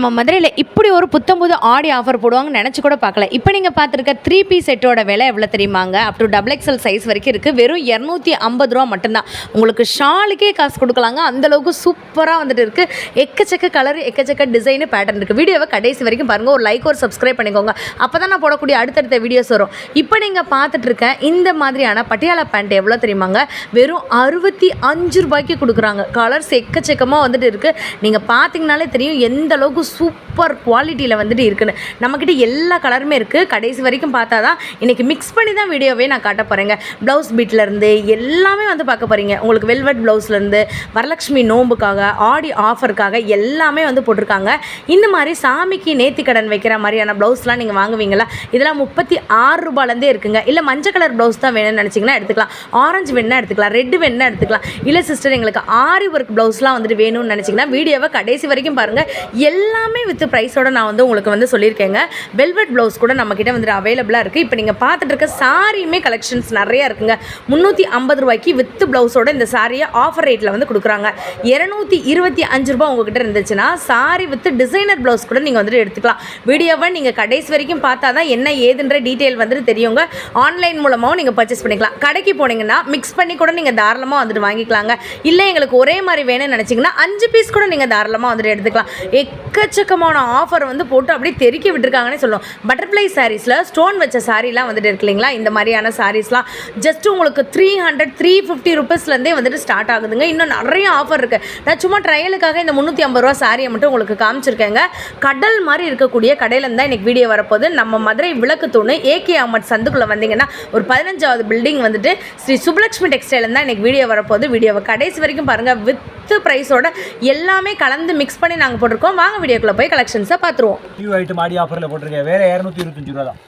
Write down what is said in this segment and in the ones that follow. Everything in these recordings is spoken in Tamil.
நம்ம மதுரையில் இப்படி ஒரு புத்தம்புது ஆடி ஆஃபர் போடுவாங்கன்னு நினச்சி கூட பார்க்கல. இப்போ நீங்கள் பார்த்துருக்க 3 பீஸ் செட்டோட விலை எவ்வளோ தெரியுமாங்க? அப் டு XXL சைஸ் வரைக்கும் இருக்குது. வெறும் 250 ரூபா மட்டும்தான். உங்களுக்கு ஷாலுக்கே காசு கொடுக்கலாங்க. அந்தளவுக்கு சூப்பராக வந்துட்டு இருக்குது. எக்கச்சக்க கலர், எக்கச்சக்க டிசைனு, பேட்டர்ன் இருக்குது. வீடியோவை கடைசி வரைக்கும் பாருங்கள். ஒரு லைக், ஒரு சப்ஸ்கிரைப் பண்ணிக்கோங்க. அப்போ தான் நான் போடக்கூடிய அடுத்தடுத்த வீடியோஸ் வரும். இப்போ நீங்கள் பார்த்துட்டு இருக்க இந்த மாதிரியான பட்டியாலா பேண்ட் எவ்வளோ தெரியுமாங்க? வெறும் 65 ரூபாய்க்கு கொடுக்குறாங்க. கலர்ஸ் எக்கச்சக்கமாக வந்துட்டு இருக்குது. நீங்கள் பார்த்தீங்கனாலே தெரியும் எந்த அளவுக்கு சூப்பர் குவாலிட்டியில் வந்துட்டு இருக்குன்னு. நம்மக்கிட்ட எல்லா கலருமே இருக்குது. கடைசி வரைக்கும் பார்த்தா தான் இன்றைக்கி மிக்ஸ் பண்ணி தான் வீடியோவே நான் காட்ட போகிறேங்க. ப்ளவுஸ் பீட்லேருந்து எல்லாமே வந்து பார்க்க போகிறீங்க. உங்களுக்கு வெல்வெட் ப்ளவுஸ்லேருந்து வரலட்சுமி நோம்புக்காக, ஆடி ஆஃபருக்காக எல்லாமே வந்து போட்டிருக்காங்க. இந்த மாதிரி சாமிக்கு நேர்த்தி கடன் வைக்கிற மாதிரியான ப்ளவுஸ்லாம் நீங்கள் வாங்குவீங்களா? இதெல்லாம் 36 ரூபாலேருந்தே இருக்குங்க. இல்லை மஞ்சள் கலர் ப்ளவுஸ் தான் வேணும்னு நினச்சிங்கன்னா எடுத்துக்கலாம். ஆரஞ்சு வேணுன்னா எடுத்துக்கலாம். ரெட்டு வேணுன்னா எடுத்துக்கலாம். இல்லை சிஸ்டர் எங்களுக்கு ஆரி ஒர்க் ப்ளவுஸ்லாம் வந்துட்டு வேணும்னு நினச்சிங்கன்னா வீடியோவை கடைசி வரைக்கும் பாருங்கள். எல்லாமே வித் ப்ரைஸோடு நான் வந்து உங்களுக்கு வந்து சொல்லியிருக்கேங்க. வெல்வெட் ப்ளவுஸ் கூட நம்மக்கிட்ட வந்துட்டு அவைலபிளாக இருக்குது. இப்போ நீங்கள் பார்த்துட்டு இருக்க சாரியுமே கலெக்ஷன்ஸ் நிறையா இருக்குங்க. 350 ரூபாய்க்கு வித் ப்ளவுஸோட இந்த சாரியை ஆஃபர் ரேட்டில் வந்து கொடுக்குறாங்க. 225 ரூபா உங்ககிட்ட இருந்துச்சுன்னா சாரி வித் டிசைனர் ப்ளவுஸ் கூட நீங்கள் வந்துட்டு எடுத்துக்கலாம். வீடியோவை நீங்கள் கடைசி வரைக்கும் பார்த்தா தான் என்ன ஏதுன்ற டீட்டெயில் வந்துட்டு தெரியுங்க. ஆன்லைன் மூலமாகவும் நீங்கள் பர்ச்சேஸ் பண்ணிக்கலாம். கடைக்கு போனீங்கன்னா மிக்ஸ் பண்ணி கூட நீங்கள் தாராளமாக வந்துட்டு வாங்கிக்கலாங்க. இல்லை எங்களுக்கு ஒரே மாதிரி வேணும்னு நினச்சிங்கன்னா 5 பீஸ் கூட நீங்கள் தாராளமாக வந்துட்டு எடுத்துக்கலாம். எக்கச்சக்கமான ஆஃபர் வந்து போட்டு அப்படியே தெறிக்க விட்டுருக்காங்கன்னு சொல்லுவோம். பட்டர்ஃப்ளை சாரீஸில் ஸ்டோன் வச்ச சாரீலாம் வந்துட்டு இருக்கு இல்லைங்களா? இந்த மாதிரியான சாரீஸ்லாம் ஜஸ்ட் உங்களுக்கு 350 ரூபீஸ்லேருந்தே வந்துட்டு ஸ்டார்ட் ஆகுதுங்க. இன்னும் நிறைய ஆஃபர் இருக்குது. நான் சும்மா ட்ரையலுக்காக இந்த 350 ரூபா சாரியை மட்டும் உங்களுக்கு காமிச்சிருக்கேங்க. கடல் மாதிரி இருக்கக்கூடிய கடையிலேருந்து தான் இன்றைக்கி வீடியோ வரப்போது. நம்ம மதுரை விளக்கு தூணு ஏகே அஹமட் சந்துக்குள்ளே வந்தீங்கன்னா ஒரு 15வது பில்டிங் வந்துட்டு ஸ்ரீ சுப்லக்ஷ்மி டெக்ஸ்டைல் தான் இன்றைக்கி வீடியோ வரப்போது. வீடியோவை கடைசி வரைக்கும் பாருங்கள். வித் ப்ரைஸோட எல்லாமே கலந்து மிக்ஸ் பண்ணி நாங்கள் போட்டிருக்கோம். வாங்க வீடியோக்குள்ளே போய் கலெக்ஷன்ஸை பார்த்துருவோம். நியூ ஐட்டம் ஆடி ஆஃபரில் போட்டிருக்கேன். வேறு 225 ரூபா தான்.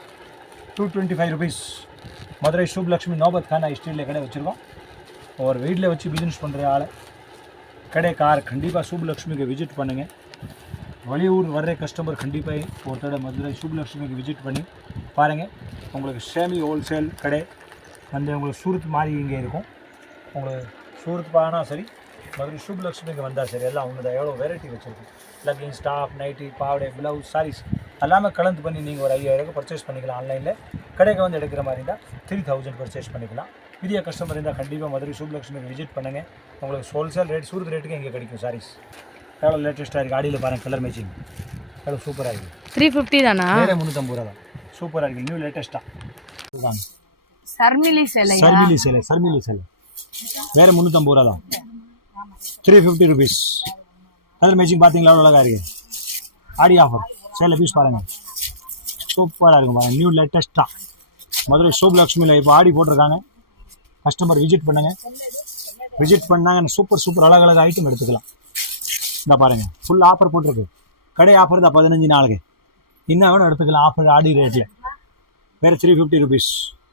225 ருபீஸ். மதுரை சுப்லக்ஷ்மி நோபத் கானா ஸ்ட்ரீட்டில் கடை வச்சுருக்கோம். ஒரு வீட்டில் வச்சு பிஸ்னஸ் பண்ணுற ஆள் கடைக்கார் கண்டிப்பாக சுப்லக்ஷ்மிக்கு விசிட் பண்ணுங்கள். வெளியூர் வர்ற கஸ்டமர் கண்டிப்பாக ஒரு தடவை மதுரை சுப்லக்ஷ்மிக்கு விசிட் பண்ணி பாருங்கள். உங்களுக்கு சேமி ஹோல்சேல் கடை வந்து உங்களுக்கு சூரத் மாதிரி இங்கே இருக்கும். உங்களுக்கு சூரத் பானா சரி, மதுரை சுப்லக்ஷ்மிக்கு வந்தால் சரி, எல்லாம் ஒன்று தான். எவ்வளோ வெரைட்டி வச்சுருக்கு. லக்கிங், ஸ்டாப், நைட்டி, பாவடை, ப்ளவுஸ், சாரீஸ் எல்லாமே கலந்து பண்ணி நீங்கள் ஒரு 5000 பர்ச்சேஸ் பண்ணிக்கலாம். ஆன்லைனில் கடைக்கு வந்து எடுக்கிற மாதிரி இருந்தால் 3000 பர்ச்சேஸ் பண்ணிக்கலாம். புதிய கஸ்டமர் இருந்தால் கண்டிப்பாக மதுரை சுப்லக்ஷ்மிக்கு விசிட் பண்ணுங்கள். உங்களுக்கு ஹோல்சேல் ரேட் சூரத் ரேட்டுக்கு இங்கே கிடைக்கும். சாரீஸ் எவ்வளோ லேட்டஸ்ட்டாக இருக்குது. ஆடியில் பாருங்கள், கலர் மேட்சிங் எவ்வளோ சூப்பராக இருக்குது. 350 தானா? வேறு 350 ரூபா தான். சூப்பராக இருக்குது. நியூ லேட்டஸ்ட்டாக சர்மிலி சேலை வேறு 350 ரூபா தான். 350 ருபீஸ். கலர் மேட்சிங் பார்த்தீங்களா எவ்வளோ அழகாக இருக்குது. ஆடி ஆஃபர் சேலை பீஸ் பாருங்கள், சூப்பராக இருக்கும் பாருங்கள். நியூ லேட்டஸ்ட்டாக மதுரை சுப்லக்ஷ்மியில் இப்போ ஆடி போட்டிருக்காங்க. கஸ்டமர் விசிட் பண்ணுங்கள். விசிட் பண்ணாங்க சூப்பர் அழகழகாக ஐட்டம் எடுத்துக்கலாம். இந்த பாருங்கள், ஃபுல் ஆஃபர் போட்டிருக்கு. கடை ஆஃபர் தான் 15 நாளுக்கு. இன்னும் வேணும் எடுத்துக்கலாம் ஆஃபர் ஆடி ரேட்டில். வேறு 350 ருபீஸ்.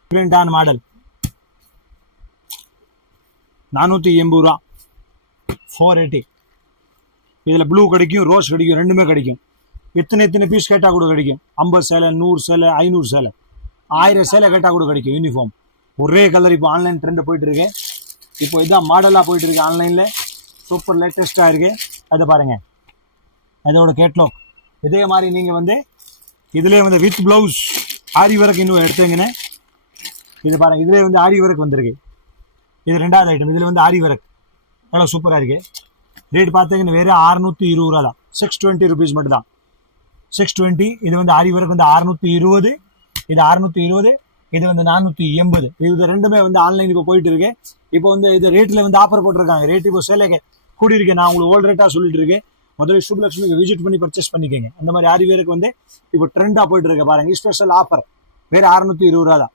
டிஃப்ரெண்டான மாடல் 480 ரூபா. 480. இதில் ப்ளூ கிடைக்கும், ரோஸ் கிடைக்கும், ரெண்டுமே கிடைக்கும். எத்தனை பீஸ் கேட்டால் கூட கிடைக்கும். 50 சேலை, 100 சேலை, 500 சேலை, 1000 சேலை கேட்டால் கூட கிடைக்கும். யூனிஃபார்ம் ஒரே கலர். இப்போ ஆன்லைன் ட்ரெண்டை போயிட்டுருக்கு. இப்போ இதான் மாடலாக போயிட்டுருக்கு ஆன்லைனில். சூப்பர் லேட்டஸ்ட்டாக இருக்குது. அதை பாருங்கள், அதோட கேட்லாக். இதே மாதிரி நீங்கள் வந்து இதிலே வந்து வித் ப்ளவுஸ் ஆரி ஒர்க் இன்னும் எடுத்தீங்கன்னு இது பாருங்கள். இதிலே வந்து ஆரி ஒர்க் வந்திருக்கு. இது 2வது ஐட்டம். இதில் வந்து ஆரி ஒர்க் எவ்வளோ சூப்பராக இருக்குது. ரேட் பார்த்தீங்கன்னா வேறு 620 ரூபா தான். 620 ருபீஸ் மட்டும் தான். 620. இது வந்து ஆரி ஒர்க் வந்து 620. இது 620. இது வந்து 480. இது ரெண்டுமே வந்து ஆன்லைன் இப்போ போயிட்டு இருக்கு. இப்போ வந்து இது ரேட்டில் வந்து ஆஃபர் போட்டிருக்காங்க. ரேட் இப்போ சேலைக்கு கூடியிருக்கேன். நான் உங்களுக்கு ஓல்டு ரேட்டாக சொல்லிட்டு இருக்கேன். மதுரை சுப்லக்ஷ்மிக்கு விசிட் பண்ணி பர்ச்சேஸ் பண்ணிக்கோங்க. அந்த மாதிரி ஆரி ஒர்க் வந்து இப்போ ட்ரெண்டாக போயிட்டு இருக்கு பாருங்க. ஸ்பெஷல் ஆஃபர் வேறு 620 ரூபா தான்.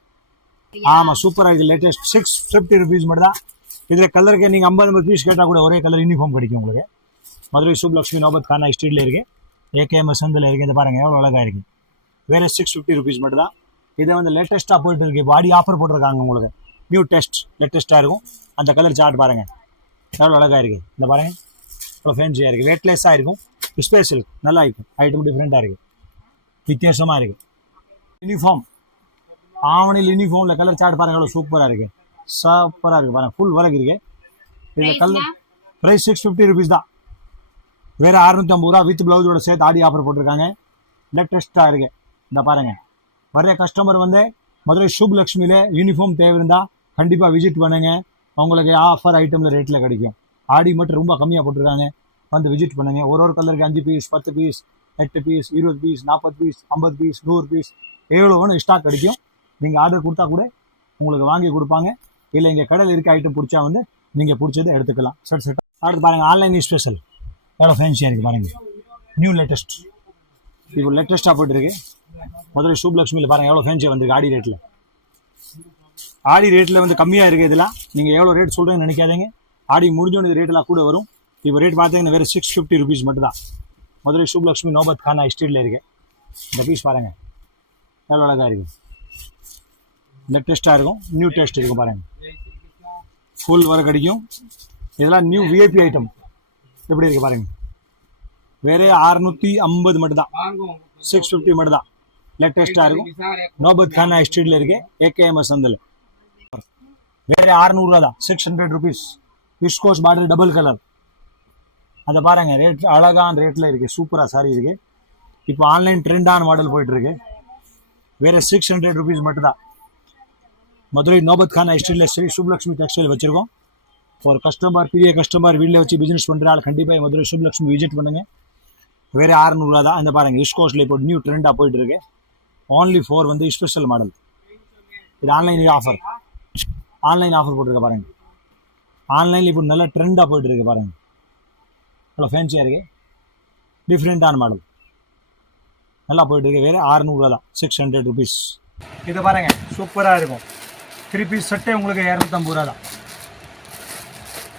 ஆமாம், சூப்பராக இருக்குது. லேட்டஸ்ட் 650 ருபீஸ் மட்டும் தான். இதில் கலருக்கு நீங்கள் 50 பீஸ் கேட்டால் கூட ஒரே கலர் யூனிஃபார்ம் கிடைக்கும் உங்களுக்கு. மதுரை சுப்லக்ஷ்மி நோபத் கானா ஸ்ட்ரீட்டில் இருக்குது. ஏகேஎம் சந்தில் இருக்குது. இதை பாருங்கள் எவ்வளோ அழகாக இருக்குது. வேறு 650 ருபீஸ் மட்டும் தான். இதை வந்து லேட்டஸ்ட்டாக போயிட்டு இருக்குது. பாடி ஆஃபர் போட்டிருக்காங்க உங்களுக்கு. நியூ லேட்டஸ்ட்டாக இருக்கும். அந்த கலர் சார்ட் பாருங்கள் எவ்வளோ அழகாக இருக்குது. இந்த பாருங்கள் எவ்வளோ ஃபேன்சியாக இருக்குது. வெயிட்லெஸ்ஸாக இருக்கும். ஸ்பேஷல் நல்லா இருக்கும். ஐட்டம் டிஃப்ரெண்ட்டாக இருக்குது, வித்தியாசமாக இருக்குது. யூனிஃபார்ம் ஆவணில் யூனிஃபார்மில் கலர் சார்ட் பாருங்கள் எவ்வளோ சூப்பராக இருக்குது. சூப்பராக இருக்குது பாருங்கள். ஃபுல் ஒர்க் இருக்குது. இதில் கலர் ப்ரைஸ் 650 ருபீஸ் தான். வேறு 650 ரூபா வித் ப்ளவுஸோட சேர்த்து ஆடி ஆஃபர் போட்டிருக்காங்க. லேட்டஸ்ட்டாக இருக்குது. இந்த பாருங்கள், வர்ற கஸ்டமர் வந்து மதுரை சுப்லக்ஷ்மியில் யூனிஃபார்ம் தேவை இருந்தால் கண்டிப்பாக விசிட் பண்ணுங்க. அவங்களுக்கு ஆஃபர் ஐட்டமில் ரேட்டில் கிடைக்கும். ஆடி மட்டும் ரொம்ப கம்மியாக போட்டிருக்காங்க, வந்து விசிட் பண்ணுங்கள். ஒரு கலருக்கு 5 piece, 10 piece, 8 piece, 20 piece, 40 piece, 50 piece, 100 piece, எவ்வளோ வேணும் ஸ்டாக் கிடைக்கும். நீங்கள் ஆர்டர் கொடுத்தா கூட உங்களுக்கு வாங்கி கொடுப்பாங்க. இல்லை இங்கே கடையில் இருக்க ஐட்டம் பிடிச்சா வந்து நீங்கள் பிடிச்சதை எடுத்துக்கலாம். செட் அடுத்து பாருங்கள், ஆன்லைன் ஸ்பெஷல் எவ்வளோ ஃபேன்சியாக இருக்குது பாருங்கள். நியூ லேட்டஸ்ட் இப்போ லேட்டஸ்ட்டாக போய்ட்டுருக்கு. மதுரை சுப்லக்ஷ்மியில் பாருங்கள் எவ்வளோ ஃபேன்சியாக வந்திருக்கு. ஆடி ரேட்டில், ஆடி ரேட்டில் வந்து கம்மியாக இருக்குது. இதெல்லாம் நீங்கள் எவ்வளோ ரேட் சொல்கிறீங்கன்னு நினைக்காதீங்க. ஆடி முடிஞ்சோன்னு ரேட்டெல்லாம் கூட வரும். இப்போ ரேட் பார்த்தீங்கன்னா வேறு 650 ருபீஸ் மட்டும் தான். மதுரை சுப்லக்ஷ்மி நோபத் கானா ஸ்ட்ரீட்டில் இருக்குது. இந்த பீஸ் பாருங்கள் எவ்வளோ அழகாக இருக்குது. லேட்டஸ்ட்டாக இருக்கும், நியூ டேஸ்ட் இருக்கும் பாருங்கள். ஃபுல் வர கிடைக்கும். இதெல்லாம் நியூ விஐபி ஐட்டம். எப்படி இருக்குது பாருங்கள். வேறு 650 மட்டும் தான், 650 மட்டும் தான். லேட்டஸ்ட்டாக இருக்கும். நோபத் கானா ஸ்ட்ரீட்டில் இருக்குது, ஏகேஎம்எஸ் சந்தில். வேறு 600 ரூபா தான், 600 ருபீஸ். விஸ்கோஸ் பாட்டில் டபுள் கலர். அதை பாருங்கள், ரேட் அழகான ரேட்டில் இருக்குது. சூப்பராக சாரி இருக்குது. இப்போ ஆன்லைன் ட்ரெண்டான மாடல் போயிட்டுருக்கு. வேறு 600 ருபீஸ் மட்டும் தான். மதுரை நோபத் கானா ஸ்ட்ரீட்டில் ஸ்ரீ சுப்லக்ஷ்மி டெக்ஸ்டைல் வச்சுருக்கோம். ஒரு கஸ்டமர், பெரிய கஸ்டமர் வீட்டில் வச்சு பிஸ்னஸ் பண்ணுறாள் கண்டிப்பாக மதுரை சுப்லக்ஷ்மி விசிட் பண்ணுங்கள். வேறு 600 ரூபா தான். இந்த பாருங்கள், விஸ்கோஸில் இப்போ நியூ ட்ரெண்டாக போயிட்டுருக்கு. only for வந்து ஸ்பெஷல் மாடல். இது ஆன்லைன் ஆஃபர், ஆன்லைன் ஆஃபர் போட்டிருக்க பாருங்கள். ஆன்லைனில் இப்போ நல்லா ட்ரெண்டாக போயிட்டுருக்கு பாருங்கள். நல்லா ஃபேன்சியாக இருக்குது, டிஃப்ரெண்ட்டான மாடல் நல்லா போயிட்டுருக்கு. வேறு 600 ரூபா தான், 600 ருபீஸ். இதை பாருங்கள், சூப்பராக இருக்கும். 3 பீஸ் செட்டே உங்களுக்கு 250 ரூபா தான்.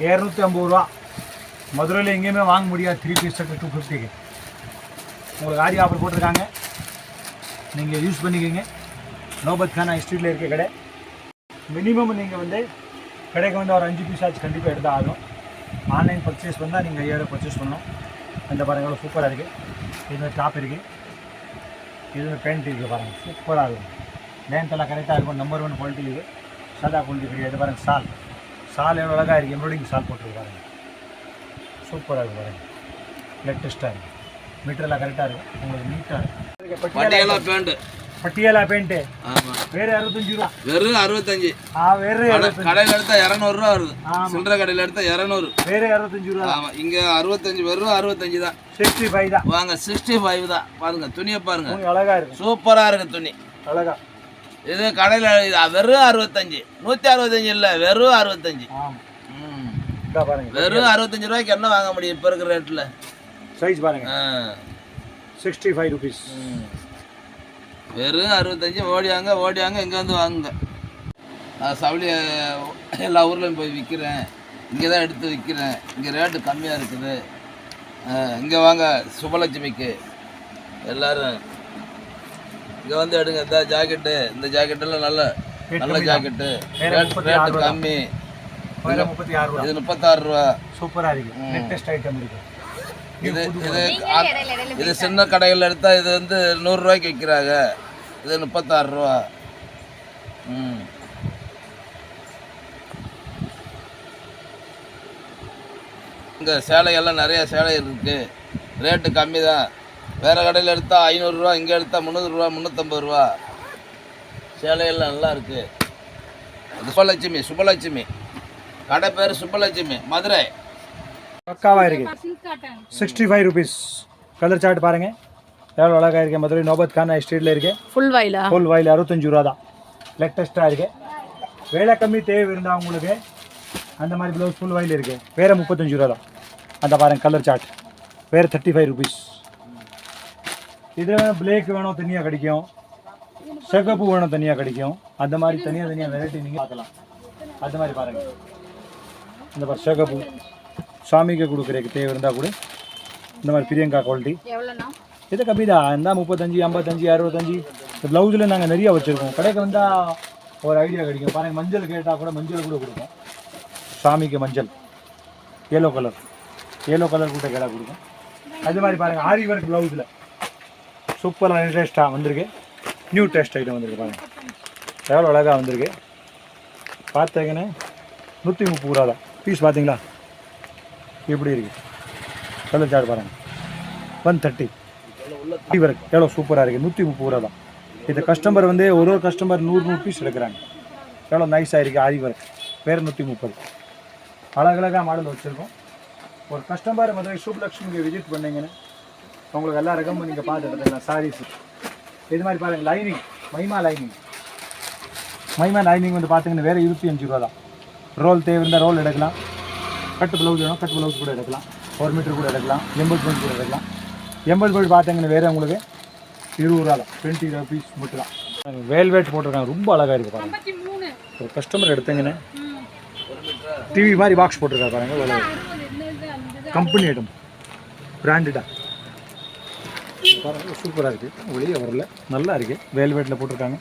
250 ரூபா. மதுரையில் எங்கேயுமே வாங்க முடியாது 3 பீஸ் செட்டு 250க்கு. உங்களுக்கு ஆடி ஆஃபர் போட்டிருக்காங்க, நீங்கள் யூஸ் பண்ணிக்கிங்க. நோபத் கானா ஸ்ட்ரீட்டில் இருக்க கடை. மினிமம் நீங்கள் வந்து கடைக்கு வந்து ஒரு 5 பீஸ் ஆச்சு கண்டிப்பாக எடுத்தால் ஆகும். ஆன்லைன் பர்ச்சேஸ் வந்தால் நீங்கள் 5000 பர்ச்சேஸ் பண்ணணும். அந்த பாருங்கள் எவ்வளோ சூப்பராக இருக்குது. இது டாப் இருக்குது, இது பேண்ட் இருக்குது பாருங்கள், சூப்பராக இருக்கும். லேன்த் எல்லாம் கரெக்டாக இருக்கும். நம்பர் 1 குவாலிட்டி இருக்குது, சாதா குவாலிட்டி கிடையாது. பாருங்கள் சால், சால் எவ்வளோ அழகாக இருக்குது. எம்ப்ராய்டிங் சால் போட்டுருக்கு பாருங்கள், சூப்பராக இருக்குது பாருங்கள். லேட்டஸ்ட்டாக இருக்குது. மீட்டரெல்லாம் கரெக்டாக இருக்கும், உங்களுக்கு நீட்டாக இருக்கும். பட்டியாலா பேண்ட், பட்டியாலா பேண்ட்டு ஆமாம், வேறு 65 ரூபா. வெறும் 65. வேறு கடையில் எடுத்தால் 200 ரூபா வருது. சில்லறை கடையில் எடுத்தால் 200. வேறு 65 ரூபா. ஆமாம், இங்கே 65, வெறும் 65 தான். 65 தான். வாங்க, 65 தான். பாருங்க துணியை பாருங்க, அழகாக இருக்கும், சூப்பராக இருக்கு துணி. அழகா. இது கடையில் வெறும் 65, 165 இல்லை, வெறும் 65. வெறும் 65 ரூபாய்க்கு என்ன வாங்க முடியும் இப்போ இருக்கிற ரேட்டில்? சைஸ் பாருங்க, 65 ருபீஸ். வெறும் 65. ஓடியாங்க இங்கே வந்து வாங்குங்க. நான் சவுளி எல்லா ஊர்லேயும் போய் விற்கிறேன், இங்கே தான் எடுத்து விற்கிறேன். இங்கே ரேட்டு கம்மியாக இருக்குது. இங்கே வாங்க சுபலட்சுமிக்கு எல்லோரும் இங்கே வந்து எடுங்க. இந்த ஜாக்கெட்டு, இந்த ஜாக்கெட்டெல்லாம் நல்ல ஜாக்கெட்டு, ரேட்டு கம்மி. இது 36 ரூபா. சூப்பராக இருக்குது, லேட்டஸ்ட் ஐட்டம் இருக்குது. இது சின்ன கடைகள் எடுத்தால் இது வந்து 100 ரூபாய்க்கு விற்கிறாங்க. இது 36 ரூபா. இங்கே சேலையெல்லாம் நிறையா சேலை இருக்குது, ரேட்டு கம்மி தான். வேறு கடையில் எடுத்தால் 500 ரூபா, இங்கே எடுத்தால் 300 ரூபா, 350 ரூபா. சேலையெல்லாம் நல்லா இருக்குது. சுபலட்சுமி கடை பேர் சுபலட்சுமி, மதுரை. பக்காவாக இருக்குது, 65 ருபீஸ். கலர் சார்ட் பாருங்கள் எவ்வளோ அழகாக இருக்குது. மதுரை நோபத் கானா ஸ்ட்ரீட்டில் இருக்குது. ஃபுல் வாயில் 65 ரூபா தான். லேட்டஸ்ட்டாக இருக்குது. வேலை கம்மி தேவை இருந்தால் உங்களுக்கு அந்த மாதிரி ப்ளவுஸ் ஃபுல் வாயில் இருக்குது. வேறு 35 ரூபா தான். அந்த பாருங்கள் கலர் சார்ட், வேறு 35 ருபீஸ். இதில் பிளேக் வேணும் தனியாக கிடைக்கும், சிகப்பு வேணும் தனியாக கிடைக்கும். அந்த மாதிரி தனியாக வெரைட்டி நீங்கள் பார்க்கலாம். அந்த மாதிரி பாருங்கள், இந்த மாதிரி சிகப்பு சாமிக்கு கொடுக்குறதுக்கு தேவை இருந்தால் கூட இந்த மாதிரி பிரியங்கா குவாலிட்டி. இது கம்மி தான், இருந்தால் 35, 55, 65. இந்த ப்ளவுஸில் நாங்கள் நிறையா வச்சுருக்கோம். கடைக்கு வந்தால் ஒரு ஐடியா கிடைக்கும். பாருங்கள், மஞ்சள் கேட்டால் கூட மஞ்சள் கூட கொடுக்கும். சாமிக்கு மஞ்சள், ஏலோ கலர் கூட கேட்டால் கொடுக்கும். அது மாதிரி பாருங்கள், ஆரி ஒர்க் ப்ளவுஸில் சூப்பராக டேஸ்ட்டாக வந்திருக்கு. நியூ டேஸ்ட் ஐட்டம் வந்திருக்கு பாருங்கள், எவ்வளோ அழகாக வந்திருக்கு. பார்த்தீங்கன்னா 130 ரூபா தான் பீஸ். பார்த்தீங்களா எப்படி இருக்குது? கலர் சார்ட் பாருங்கள் 130 ஒர்க் எவ்வளோ சூப்பராக இருக்குது 130 ரூபா தான். இது கஸ்டமர் வந்து ஒரு கஸ்டமர் 100 பீஸ் எடுக்கிறாங்க. எவ்வளோ நைஸாக இருக்குது ஆரி ஒர்க் வேறு 130. அழகழகாக மாடல் வச்சுருக்கோம். ஒரு கஸ்டமர் மதுரை சுப்லக்ஷ்மிக்கு விசிட் பண்ணிங்கன்னு உங்களுக்கு எல்லா ரகமும் நீங்கள் பார்த்து எடுத்துக்கலாம். சாரீஸ் இது மாதிரி பாருங்கள். லைனிங் மைமா லைனிங் வந்து பார்த்தீங்கன்னா வேறு 25 ரூபா தான். ரோல் தேவை இருந்தால் ரோல் எடுக்கலாம். கட்டு ப்ளவுஸ் வேணும் கட்டு ப்ளவுஸ் கூட எடுக்கலாம். 1 மீட்டர் கூட எடுக்கலாம். 80 பாயிண்ட் கூட எடுக்கலாம். 80 பாயிண்ட் பார்த்தீங்கன்னா வேறு உங்களுக்கு 20 ரூபா தான். 20 rupees மட்டும் தான். வேல்வேட் போட்டிருக்காங்க. ரொம்ப அழகாக இருக்குது பாருங்கள். ஒரு கஸ்டமர் எடுத்தீங்கன்னா டிவி மாதிரி பாக்ஸ் போட்டிருக்காரு பாருங்கள். கம்பெனி ஐட்டம் பிராண்டடாக பாருங்கள். சூப்பராக இருக்குது. வெளியே வரல நல்லா இருக்குது. வேல்வேட்டில் போட்டிருக்காங்க.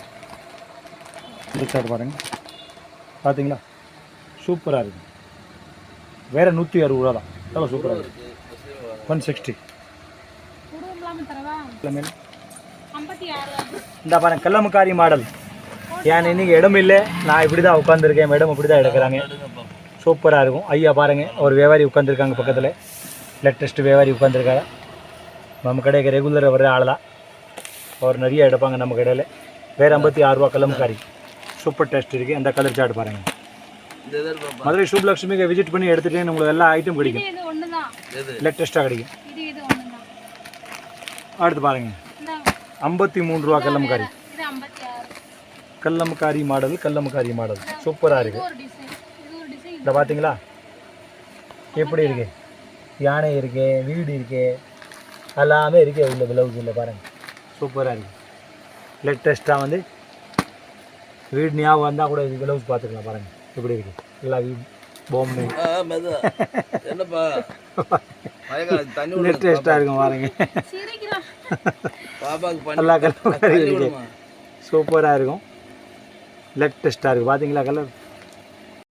சார் பாருங்கள் பார்த்தீங்களா சூப்பராக இருக்குது. வேறு 160 ரூபா தான். எவ்வளோ சூப்பராக இருக்குது. 160. இந்த பாருங்க கல்லமக்காரி மாடல். ஏன் இன்னைக்கு இடம் இல்லை, நான் இப்படி தான் உட்காந்துருக்கேன். மேடம் இப்படி தான் எடுக்கிறாங்க. சூப்பராக இருக்கும். ஐயா பாருங்கள் ஒரு வியாபாரி உட்காந்துருக்காங்க பக்கத்தில். லேட்டஸ்ட் வியாபாரி உட்காந்துருக்காங்க. நம்ம கடைக்கு ரெகுலராக வர ஆள் தான். அவர் நிறைய எடுப்பாங்க நம்ம கடையில். வேறு 56 ரூபா கல்லமக்காரி. சூப்பர் டேஸ்ட் இருக்குது. அந்த கலர் சார்ட் பாருங்கள். மதுரை சுப்லக்ஷ்மிக்கு விசிட் பண்ணி எடுத்துகிட்டேன்னு உங்களுக்கு எல்லா ஐட்டம் கிடைக்கும். லேட்டஸ்ட்டாக கிடைக்கும். அடுத்து பாருங்கள் 53 ரூபா கல்லமக்காரி. கல்லமக்காரி மாடல் சூப்பராக இருக்குது. இந்த பார்த்தீங்களா எப்படி இருக்கு. யானை இருக்கு, வீடு இருக்கு, எல்லாமே இருக்கு. உள்ள ப்ளவுஸ் இல்லை பாருங்கள். சூப்பராக இருக்குது. லேட்டஸ்ட்டாக வந்து வீடு ஞாபகம் வந்தால் கூட இது ப்ளவுஸ் பார்த்துக்கலாம் பாருங்கள். எப்படி இருக்குது எல்லா வீடு பொம்மை லேட்டஸ்ட்டாக இருக்கும் பாருங்க. எல்லா கலரும் இருக்கு. சூப்பராக இருக்கும். லேட்டஸ்ட்டாக இருக்குது பார்த்தீங்களா கலர்.